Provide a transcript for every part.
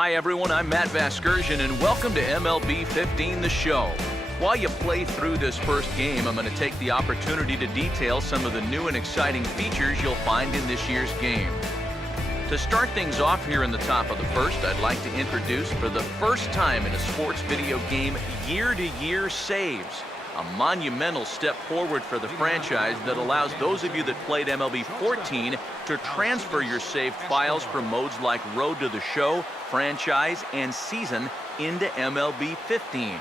Hi everyone, I'm Matt Vasgersian and welcome to MLB 15 The Show. While you play through this first game, I'm going to take the opportunity to detail some of the new and exciting features you'll find in this year's game. To start things off here in the top of the first, I'd like to introduce for the first time in a sports video game, year-to-year saves. A monumental step forward for the franchise that allows those of you that played MLB 14 to transfer your saved files from modes like Road to the Show, Franchise, and Season into MLB 15.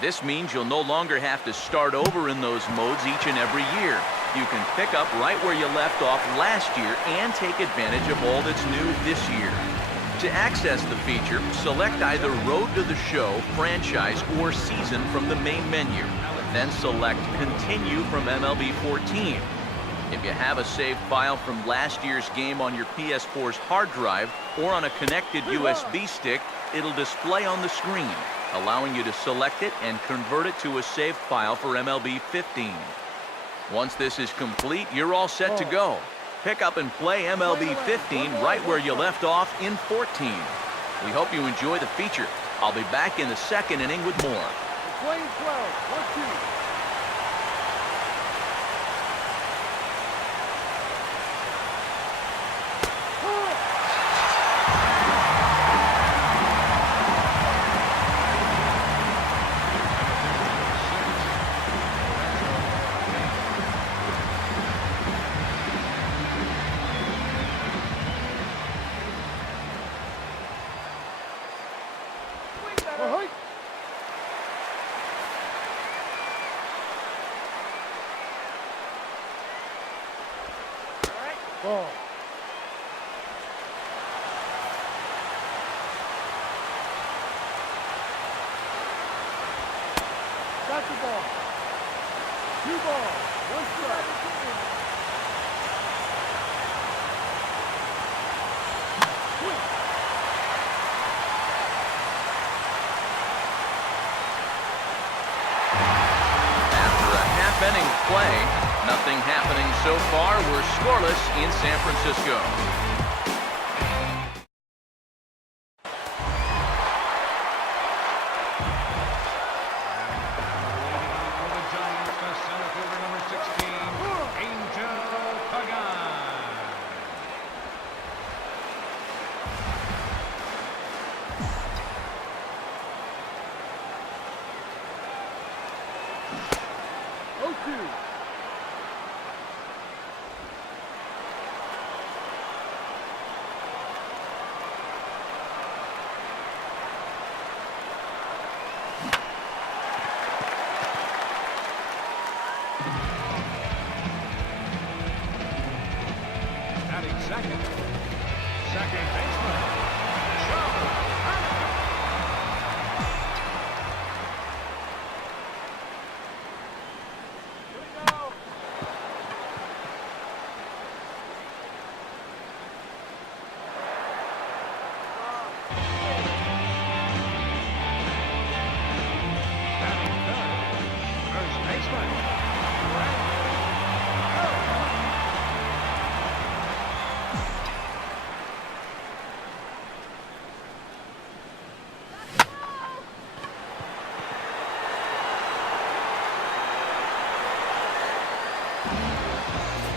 This means you'll no longer have to start over in those modes each and every year. You can pick up right where you left off last year and take advantage of all that's new this year. To access the feature, select either Road to the Show, Franchise, or Season from the main menu. Then select Continue from MLB 14. If you have a saved file from last year's game on your PS4's hard drive or on a connected USB stick, it'll display on the screen, allowing you to select it and convert it to a saved file for MLB 15. Once this is complete, you're all set to go. Pick up and play MLB 15 right where you left off in 14. We hope you enjoy the feature. I'll be back in the second inning with more. Playing 12, 1-2. Ball. Got the ball. 2 balls, 1 strike. After a half-inning play, nothing happening so far. We're scoreless in San Francisco. Second baseman.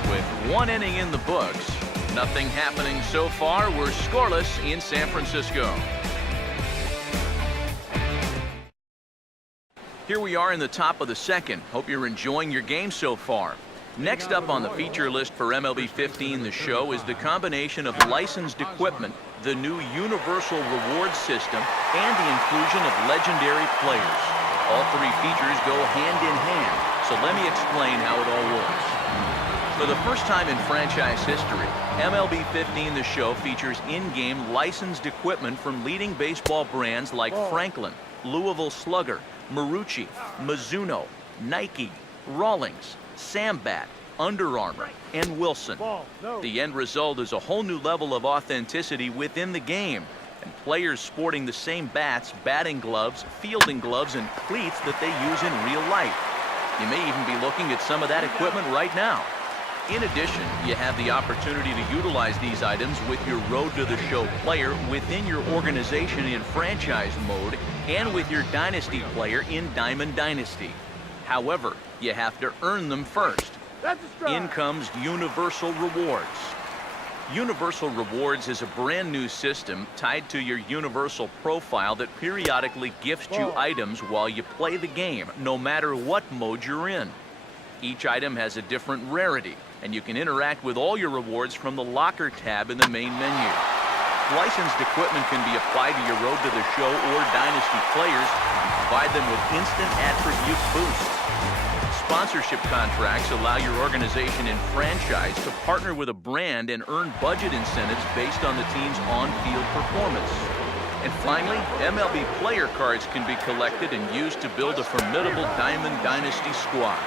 With 1 inning in the books, nothing happening so far. We're scoreless in San Francisco. Here we are in the top of the second. Hope you're enjoying your game so far. Next up on the feature list for MLB 15 The Show is the combination of licensed equipment, the new universal reward system, and the inclusion of legendary players. All 3 features go hand in hand, so let me explain how it all works. For the first time in franchise history, MLB 15 The Show features in-game licensed equipment from leading baseball brands like Franklin, Louisville Slugger, Marucci, Mizuno, Nike, Rawlings, Sambat, Under Armour, and Wilson. The end result is a whole new level of authenticity within the game, and players sporting the same bats, batting gloves, fielding gloves, and cleats that they use in real life. You may even be looking at some of that equipment right now. In addition, you have the opportunity to utilize these items with your Road to the Show player within your organization in franchise mode and with your Dynasty player in Diamond Dynasty. However, you have to earn them first. That's a strike. In comes Universal Rewards. Universal Rewards is a brand new system tied to your Universal profile that periodically gifts you items while you play the game, no matter what mode you're in. Each item has a different rarity, and you can interact with all your rewards from the Locker tab in the main menu. Licensed equipment can be applied to your Road to the Show or Dynasty players and provide them with instant attribute boosts. Sponsorship contracts allow your organization and franchise to partner with a brand and earn budget incentives based on the team's on-field performance. And finally, MLB player cards can be collected and used to build a formidable Diamond Dynasty squad.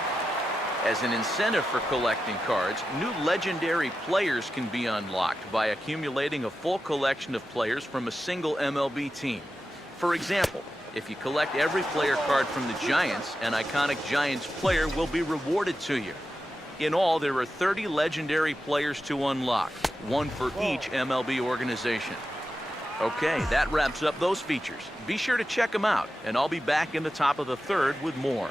As an incentive for collecting cards, new legendary players can be unlocked by accumulating a full collection of players from a single MLB team. For example, if you collect every player card from the Giants, an iconic Giants player will be rewarded to you. In all, there are 30 legendary players to unlock, one for each MLB organization. Okay, that wraps up those features. Be sure to check them out, and I'll be back in the top of the third with more.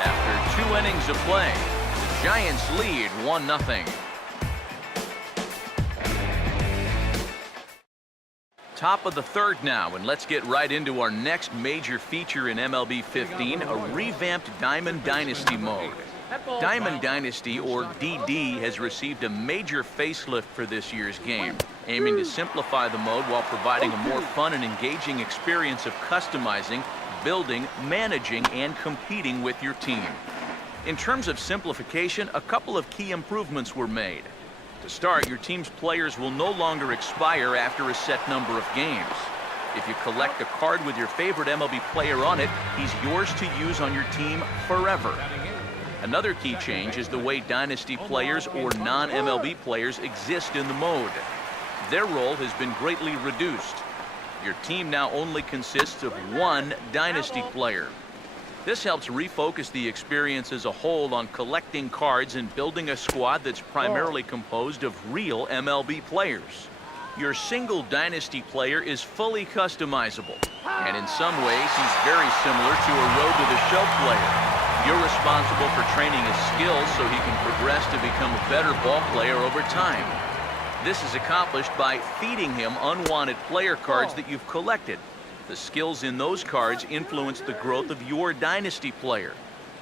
After 2 innings of play, the Giants lead 1-0. Top of the third now, and let's get right into our next major feature in MLB 15, a revamped Diamond Dynasty mode. Diamond Dynasty, or DD, has received a major facelift for this year's game, aiming to simplify the mode while providing a more fun and engaging experience of customizing, building, managing, and competing with your team. In terms of simplification, a couple of key improvements were made. To start, your team's players will no longer expire after a set number of games. If you collect a card with your favorite MLB player on it, he's yours to use on your team forever. Another key change is the way Dynasty players or non-MLB players exist in the mode. Their role has been greatly reduced. Your team now only consists of one Dynasty player. This helps refocus the experience as a whole on collecting cards and building a squad that's primarily composed of real MLB players. Your single Dynasty player is fully customizable, and in some ways he's very similar to a Road to the Show player. You're responsible for training his skills so he can progress to become a better ball player over time. This is accomplished by feeding him unwanted player cards that you've collected. The skills in those cards influence the growth of your Dynasty player.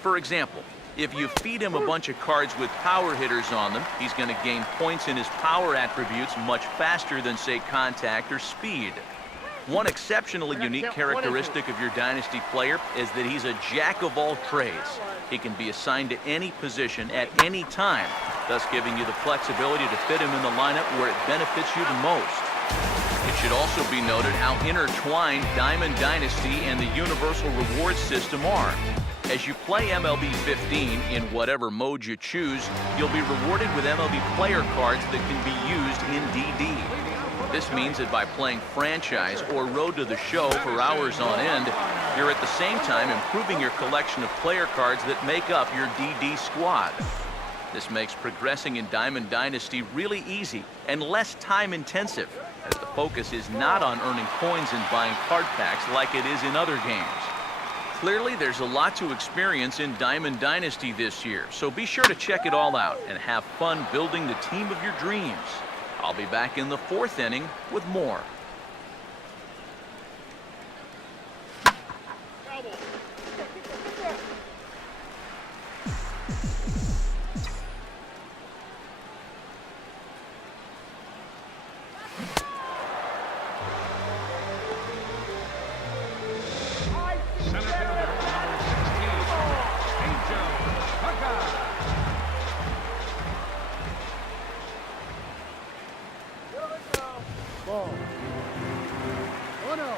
For example, if you feed him a bunch of cards with power hitters on them, he's going to gain points in his power attributes much faster than, say, contact or speed. One exceptionally unique characteristic of your Dynasty player is that he's a jack of all trades. He can be assigned to any position at any time, thus giving you the flexibility to fit him in the lineup where it benefits you the most. It should also be noted how intertwined Diamond Dynasty and the Universal Rewards system are. As you play MLB 15 in whatever mode you choose, you'll be rewarded with MLB player cards that can be used in DD. This means that by playing Franchise or Road to the Show for hours on end, you're at the same time improving your collection of player cards that make up your DD squad. This makes progressing in Diamond Dynasty really easy and less time-intensive, as the focus is not on earning coins and buying card packs like it is in other games. Clearly, there's a lot to experience in Diamond Dynasty this year, so be sure to check it all out and have fun building the team of your dreams. I'll be back in the 4th inning with more. Ball. 1-0.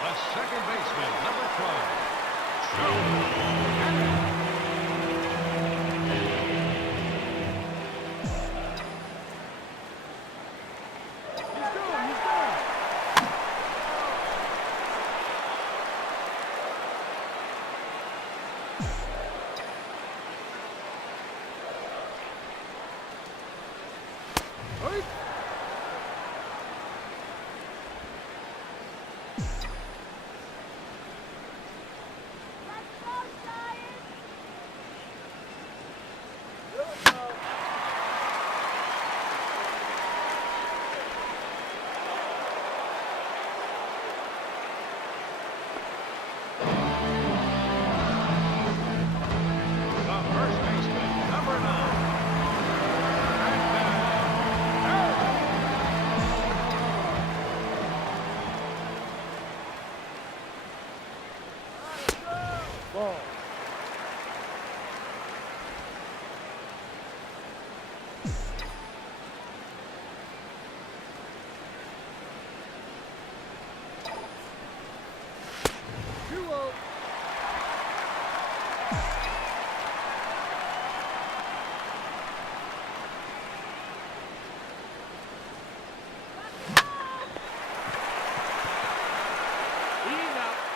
The second baseman, number 12, Joe. Ball.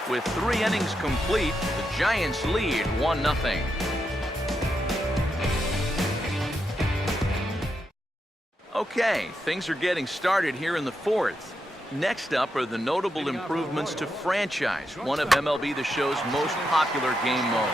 With 3 innings complete, the Giants lead 1-0. Okay, things are getting started here in the 4th. Next up are the notable improvements to Franchise, one of MLB The Show's most popular game modes.